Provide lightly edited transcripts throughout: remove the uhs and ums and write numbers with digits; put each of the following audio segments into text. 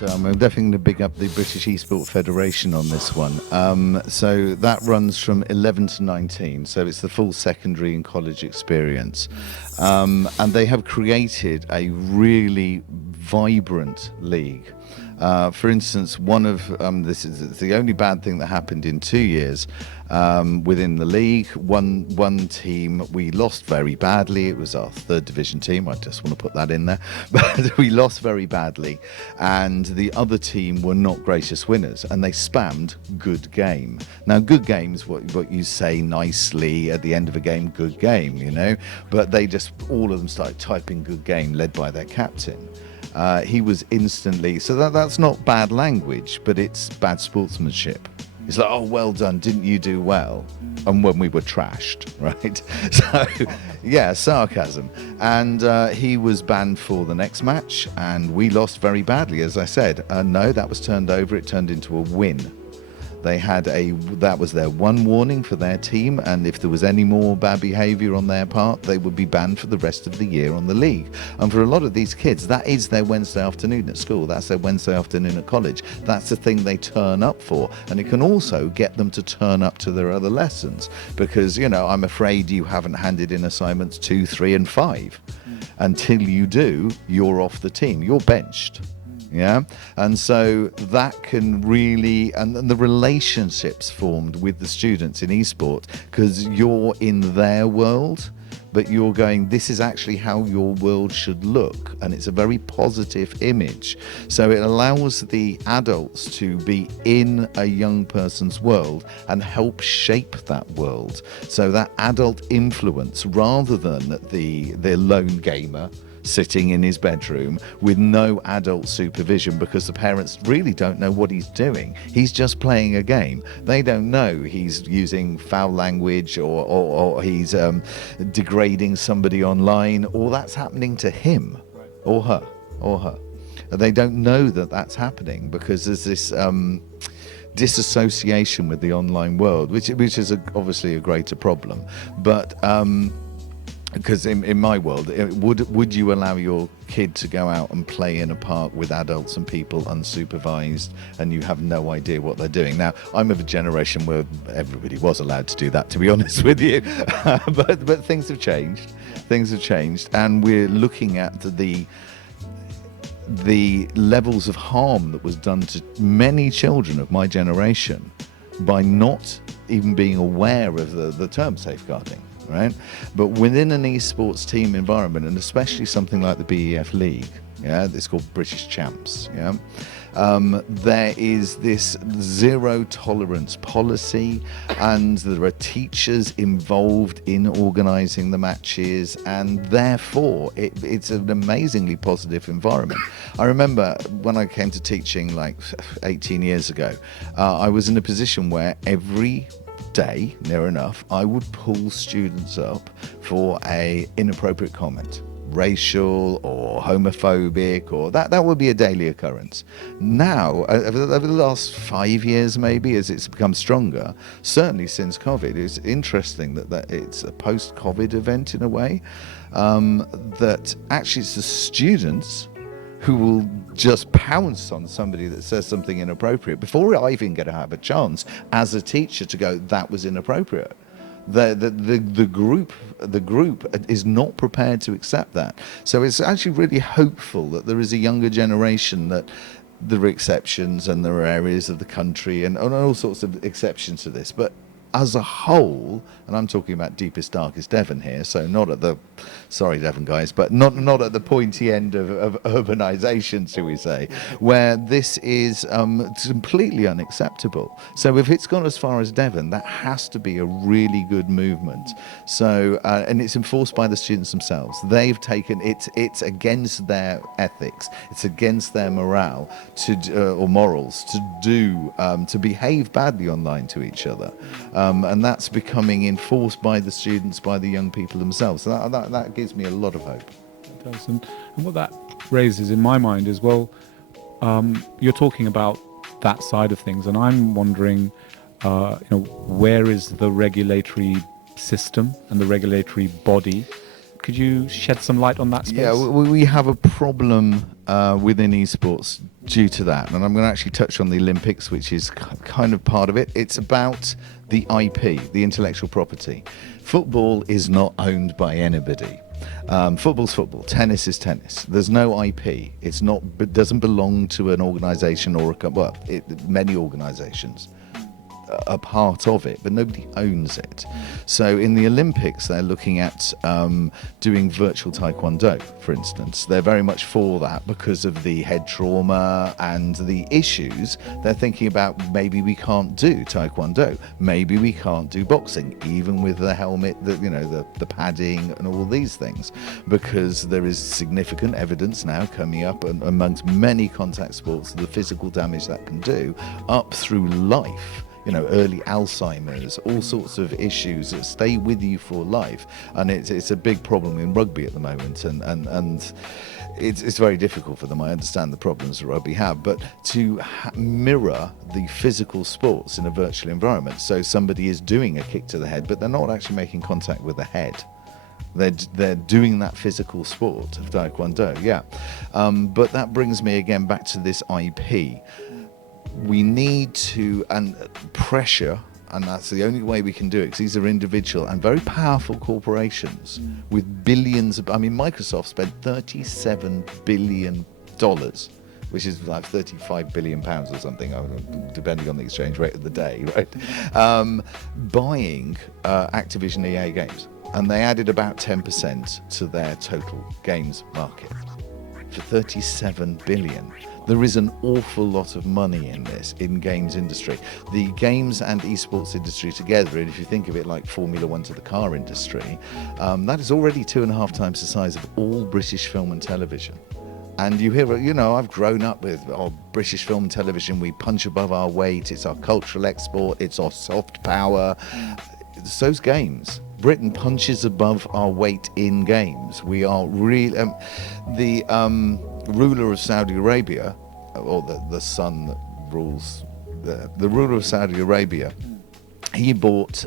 So I'm definitely going to big up the British Esport Federation on this one. So that runs from 11 to 19, so it's the full secondary and college experience. And they have created a really vibrant league. For instance, one of this is the only bad thing that happened in 2 years within the league. One team we lost very badly. It was our third division team. I just want to put that in there, but we lost very badly, and the other team were not gracious winners, and they spammed "good game." Now, good game is what you say nicely at the end of a game. Good game, you know, but they just all of them started typing "good game," led by their captain. He was instantly, so that's not bad language, but it's bad sportsmanship. It's like, oh, well done, didn't you do well? And when we were trashed, right? So, yeah, sarcasm. And he was banned for the next match, and we lost very badly, as I said. No, that was turned over. It turned into a win. They had that was their one warning for their team, and if there was any more bad behaviour on their part, they would be banned for the rest of the year on the league. And for a lot of these kids, that is their Wednesday afternoon at school. That's their Wednesday afternoon at college. That's the thing they turn up for. And it can also get them to turn up to their other lessons, because, you know, I'm afraid you haven't handed in assignments 2, 3 and 5. Until you do, you're off the team. You're benched. Yeah, and so that can really, and the relationships formed with the students in esport, because you're in their world, but you're going, this is actually how your world should look, and it's a very positive image. So it allows the adults to be in a young person's world and help shape that world. So that adult influence, rather than the lone gamer sitting in his bedroom with no adult supervision, because the parents really don't know what he's doing. He's just playing a game. They don't know he's using foul language or he's degrading somebody online, or that's happening to him or her. They don't know that that's happening, because there's this disassociation with the online world, which is obviously a greater problem. But because in my world, would you allow your kid to go out and play in a park with adults and people unsupervised, and you have no idea what they're doing? Now, I'm of a generation where everybody was allowed to do that, to be honest with you, but things have changed. Things have changed, and we're looking at the levels of harm that was done to many children of my generation by not even being aware of the term safeguarding. Right, but within an esports team environment, and especially something like the BEF League, yeah, it's called British Champs, yeah, there is this zero tolerance policy, and there are teachers involved in organising the matches, and therefore it's an amazingly positive environment. I remember when I came to teaching like 18 years ago, I was in a position where every day, near enough, I would pull students up for a inappropriate comment, racial or homophobic, or that would be a daily occurrence. Now, over the last 5 years, maybe, as it's become stronger, certainly since COVID, it's interesting that it's a post-COVID event in a way, that actually it's the students who will just pounce on somebody that says something inappropriate before I even get to have a chance as a teacher to go, that was inappropriate. The group is not prepared to accept that. So it's actually really hopeful that there is a younger generation, that there are exceptions, and there are areas of the country and all sorts of exceptions to this, but as a whole, and I'm talking about deepest, darkest Devon here, so not at the, sorry Devon guys, but not at the pointy end of urbanisation, shall we say, where this is completely unacceptable. So if it's gone as far as Devon, that has to be a really good movement. So, and it's enforced by the students themselves. They've taken, it's against their ethics, it's against their morale or morals to behave badly online to each other. And that's becoming enforced by the students, by the young people themselves. So that gives me a lot of hope. It does. And what that raises in my mind is, well, you're talking about that side of things, and I'm wondering, where is the regulatory system and the regulatory body Could you shed some light on that space? Yeah, we have a problem within esports due to that, and I'm going to actually touch on the Olympics, which is kind of part of it. It's about the IP, the intellectual property. Football is not owned by anybody. Football's football. Tennis is tennis. There's no IP. It's not. It doesn't belong to an organisation or many organisations are part of it, but nobody owns it. So in the Olympics, they're looking at doing virtual taekwondo, for instance. They're very much for that because of the head trauma and the issues. They're thinking about maybe we can't do taekwondo, maybe we can't do boxing, even with the helmet, the padding and all these things, because there is significant evidence now coming up amongst many contact sports, the physical damage that can do up through life. Early Alzheimer's, all sorts of issues that stay with you for life, and it's a big problem in rugby at the moment, and it's very difficult for them. I understand the problems that rugby have, but to mirror the physical sports in a virtual environment, so somebody is doing a kick to the head, but they're not actually making contact with the head. They're doing that physical sport of taekwondo, yeah. But that brings me again back to this IP. We need to pressure, and that's the only way we can do it, because these are individual and very powerful corporations with billions of. Microsoft spent $37 billion, which is like 35 billion pounds or something, depending on the exchange rate of the day, right? Buying Activision EA games, and they added about 10% to their total games market for 37 billion. There is an awful lot of money in this, in games industry. The games and esports industry together, and if you think of it like Formula One to the car industry, that is already 2.5 times the size of all British film and television. And you hear, I've grown up with British film and television. We punch above our weight. It's our cultural export. It's our soft power. So's games. Britain punches above our weight in games. We are really the ruler of Saudi Arabia, or the son that rules, the ruler of Saudi Arabia. He bought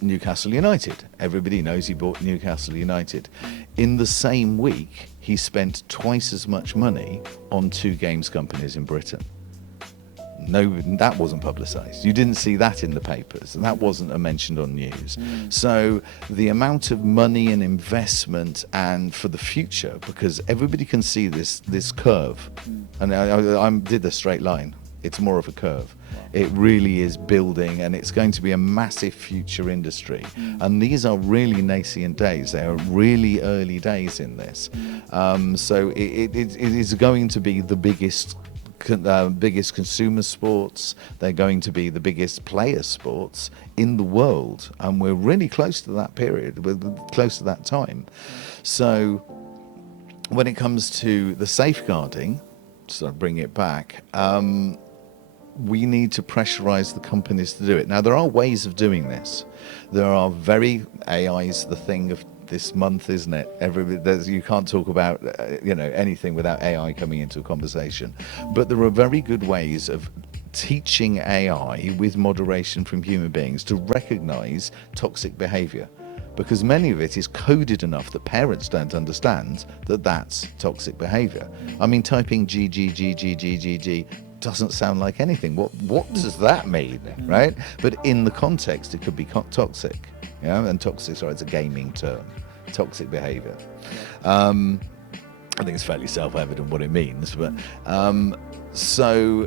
Newcastle United. Everybody knows he bought Newcastle United. In the same week, he spent twice as much money on 2 games companies in Britain. No, that wasn't publicised. You didn't see that in the papers, and that wasn't mentioned on news. So the amount of money and investment, and for the future, because everybody can see this curve, and I did the straight line. It's more of a curve. It really is building, and it's going to be a massive future industry. And these are really nascent days. They are really early days in this. So it is going to be the biggest consumer sports. They're going to be the biggest player sports in the world, and we're really close to that period. We're close to that time. So when it comes to the safeguarding, so bring it back, we need to pressurize the companies to do it. Now, there are ways of doing this. There are AI's the thing of this month, isn't it? You can't talk about anything without AI coming into a conversation. But there are very good ways of teaching AI with moderation from human beings to recognize toxic behavior, because many of it is coded enough that parents don't understand that that's toxic behavior. Typing GGGGGGG doesn't sound like anything. What does that mean, right? But in the context, it could be toxic. And toxic, it's a gaming term. Toxic behavior. I think it's fairly self-evident what it means, but so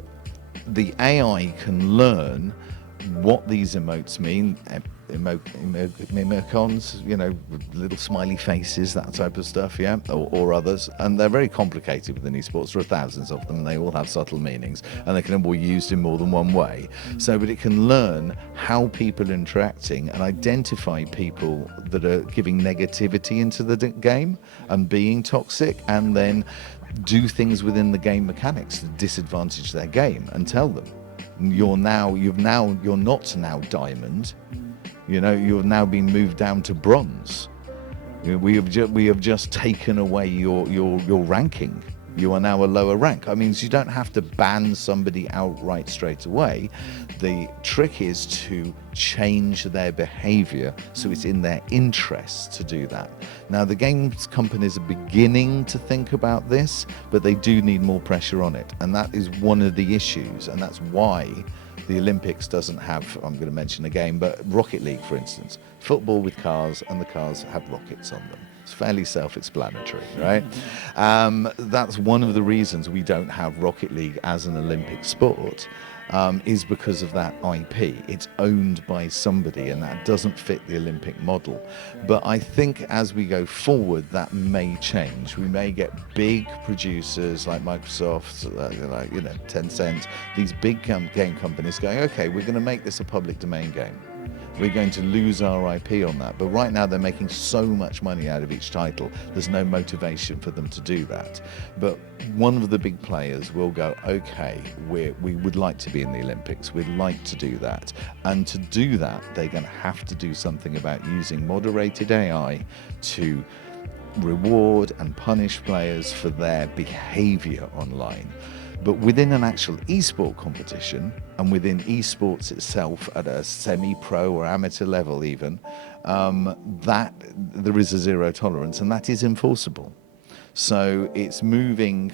the AI can learn what these emotes mean, emoticons, little smiley faces, that type of stuff, or others, and they're very complicated within esports. There are thousands of them, and they all have subtle meanings, and they can all be used in more than one way. But it can learn how people are interacting and identify people that are giving negativity into the game and being toxic, and then do things within the game mechanics to disadvantage their game and tell them, you're not now diamond. You're now being moved down to bronze. We have just taken away your ranking. you are now a lower rank. I mean, you don't have to ban somebody outright straight away. The trick is to change their behavior so it's in their interest to do that. Now, the games companies are beginning to think about this, but they do need more pressure on it. And that is one of the issues. And that's why the Olympics doesn't have, I'm going to mention a game, but Rocket League, for instance, football with cars, and the cars have rockets on them. It's fairly self-explanatory, right? That's one of the reasons we don't have Rocket League as an Olympic sport, is because of that IP. It's owned by somebody, and that doesn't fit the Olympic model. But I think as we go forward, that may change. We may get big producers like Microsoft, like Tencent, these big game companies going, okay, we're going to make this a public domain game. We're going to lose our IP on that. But right now they're making so much money out of each title, there's no motivation for them to do that. But one of the big players will go, okay, we would like to be in the Olympics, we'd like to do that. And to do that, they're going to have to do something about using moderated AI to reward and punish players for their behavior online. But within an actual esport competition, and within esports itself at a semi-pro or amateur level even, that there is a zero tolerance, and that is enforceable. So it's moving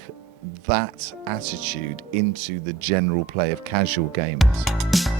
that attitude into the general play of casual gamers.